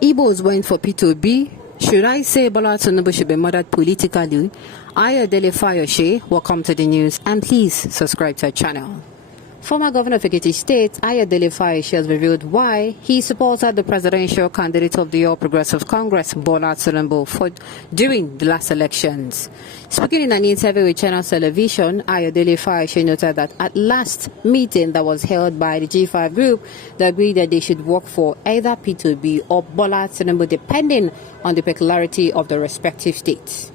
Ibos went for P2B. Should I say Bola Tinubu should be murdered politically? Fayose, welcome to the news, and please subscribe to our channel. Former Governor of Ekiti State, Fayose, has revealed why he supported the presidential candidate of the All Progressive Congress, Bola Tinubu, during the last elections. Speaking in an interview with Channel Television, Fayose noted that at last meeting that was held by the G5 group, they agreed that they should work for either P2B or Bola Tinubu, depending on the peculiarity of the respective states.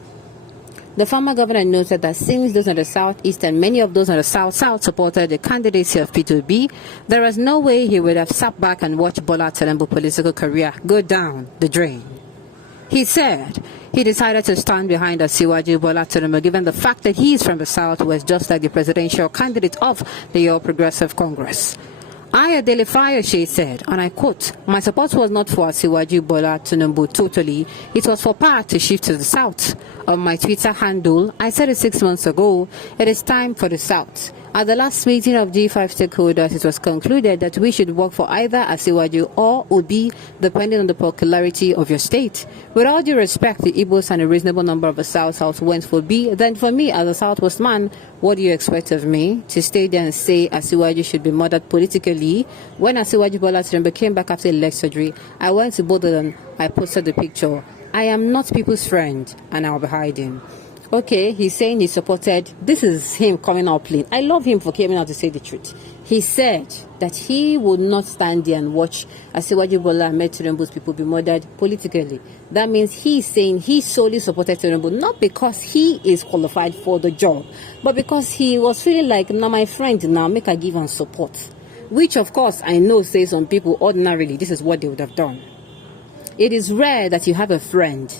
The former governor noted that since those on the southeast and many of those on the south-south supported the candidacy of P2B, there was no way he would have sat back and watched Bola Tinubu's political career go down the drain. He said he decided to stand behind Asiwaju Bola Tinubu given the fact that he is from the southwest, just like the presidential candidate of the All Progressive Congress. Fayose said, and I quote, "My support was not for Asiwaju Bola Tinubu totally, it was for power to shift to the south. On my Twitter handle, I said it 6 months ago, it is time for the south. At the last meeting of G5 stakeholders, it was concluded that we should work for either Asiwaju or Obi, depending on the popularity of your state. With all due respect, the Ibos and a reasonable number of the South went for B. Then for me, as a Southwest man, what do you expect of me? To stay there and say Asiwaju should be murdered politically? When Asiwaju Bola Tinubu came back after leg surgery, I went to both of them, I posted the picture. I am not people's friend, and I'll be hiding." Okay, he's saying he supported, this is him coming out plain. I love him for coming out to say the truth. He said that he would not stand there and watch Asiwaju Bola and Tinubu's people be murdered politically. That means he's saying he solely supported Tinubu, not because he is qualified for the job, but because he was feeling like, now my friend, now make a give and support. Which of course I know say some people ordinarily, this is what they would have done. It is rare that you have a friend.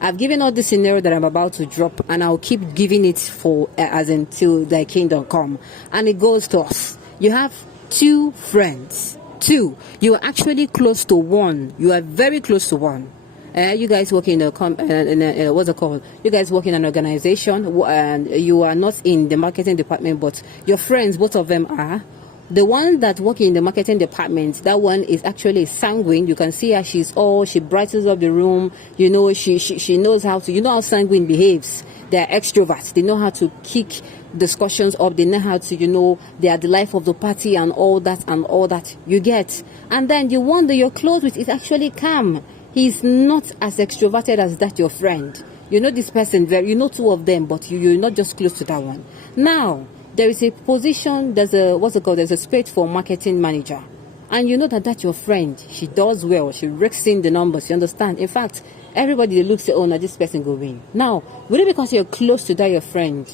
I've given all the scenario that I'm about to drop, and I'll keep giving it for as until thy kingdom come. And it goes to us. You have two friends. Two. You are actually close to one. You are very close to one. You guys work in what's it called? You guys work in an organization, and you are not in the marketing department, but your friends, both of them are. The one that working in the marketing department, that one is actually sanguine. You can see her, she brightens up the room. You know, she knows how to, you know how sanguine behaves. They are extroverts. They know how to kick discussions up. They know how to, you know, they are the life of the party and all that you get. And then you wonder you're close with is actually calm. He's not as extroverted as that your friend. You know this person there, you know two of them, but you're not just close to that one. Now, there is a position, there's a space for marketing manager. And you know that's your friend. She does well. She rakes in the numbers. You understand? In fact, everybody looks at, oh, now this person go win. Now, would it because you're close to that your friend,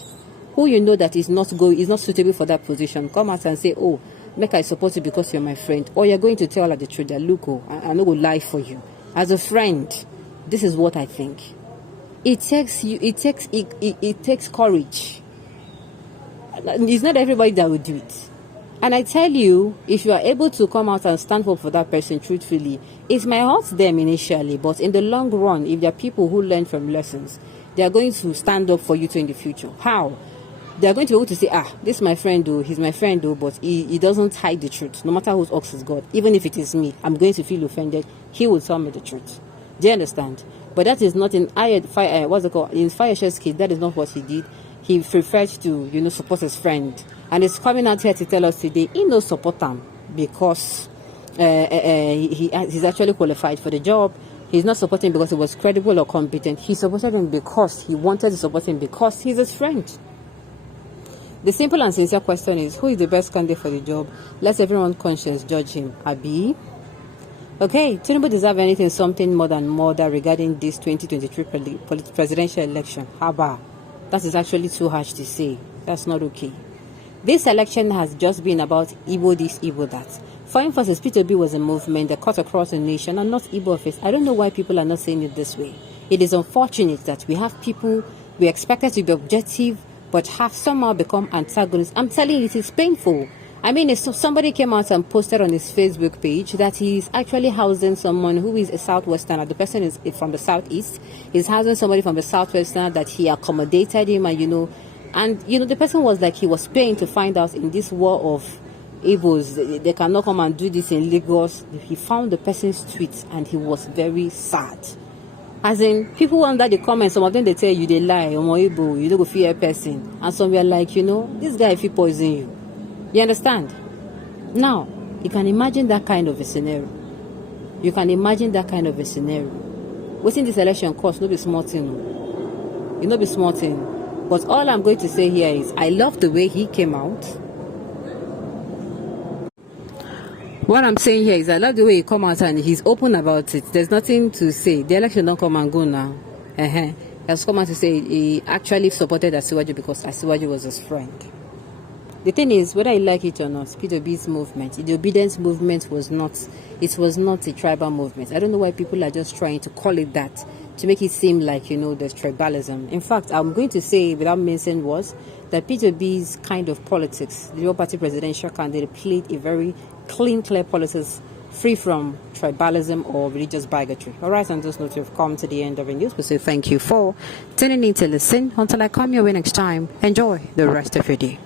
who you know that is not suitable for that position, come out and say, oh, make I support you because you're my friend. Or you're going to tell her the truth that, look, oh, I'm not going to lie for you. As a friend, this is what I think. It takes courage. It's not everybody that will do it. And I tell you, if you are able to come out and stand up for that person truthfully, it might hurt them initially, but in the long run, if there are people who learn from lessons, they are going to stand up for you too in the future. How? They are going to be able to say, this is my friend though, he's my friend though, but he doesn't hide the truth. No matter whose ox is God, even if it is me, I'm going to feel offended. He will tell me the truth. Do you understand? But that is not in In Fayose's case, that is not what he did. He preferred to, you know, support his friend. And he's coming out here to tell us today, he no support him because he's actually qualified for the job. He's not supporting because he was credible or competent. He supported him because he wanted to support him because he's his friend. The simple and sincere question is, who is the best candidate for the job? Let everyone's conscience judge him. Abi? Okay, Tinubu deserve anything, something more than murder regarding this 2023 presidential election. Haba. That is actually too harsh to say. That's not okay. This election has just been about Igbo this, Igbo that. For emphasis, P2B was a movement that cut across the nation and not Igbo office. I don't know why people are not saying it this way. It is unfortunate that we have people we expected to be objective but have somehow become antagonists. I'm telling you, it is painful. I mean, if somebody came out and posted on his Facebook page that he's actually housing someone who is a Southwesterner. The person is from the Southeast. He's housing somebody from the Southwesterner that he accommodated him, and the person was like he was paying to find out in this war of Ibos, they cannot come and do this in Lagos. He found the person's tweet and he was very sad. As in, people under the comments, some of them they tell you they lie, Ibo, you don't go fear a person. And some were like, this guy if he poison you. You understand? Now, you can imagine that kind of a scenario. You can imagine that kind of a scenario. Waiting this election cost, no be small thing. You know be small thing. But all I'm going to say here is, I love the way he came out. What I'm saying here is I love the way he come out and he's open about it. There's nothing to say. The election don't come and go now. He has come out to say he actually supported Asiwaju because Asiwaju was his friend. The thing is, whether you like it or not, P2B's movement, the obedience movement was not a tribal movement. I don't know why people are just trying to call it that, to make it seem like, there's tribalism. In fact, I'm going to say, without mentioning was, that P2B's kind of politics, the Labour Party presidential candidate played a very clean, clear politics, free from tribalism or religious bigotry. All right, on this note, we've come to the end of the news. We say thank you for tuning in to listen. Until I come your way next time, enjoy the rest of your day.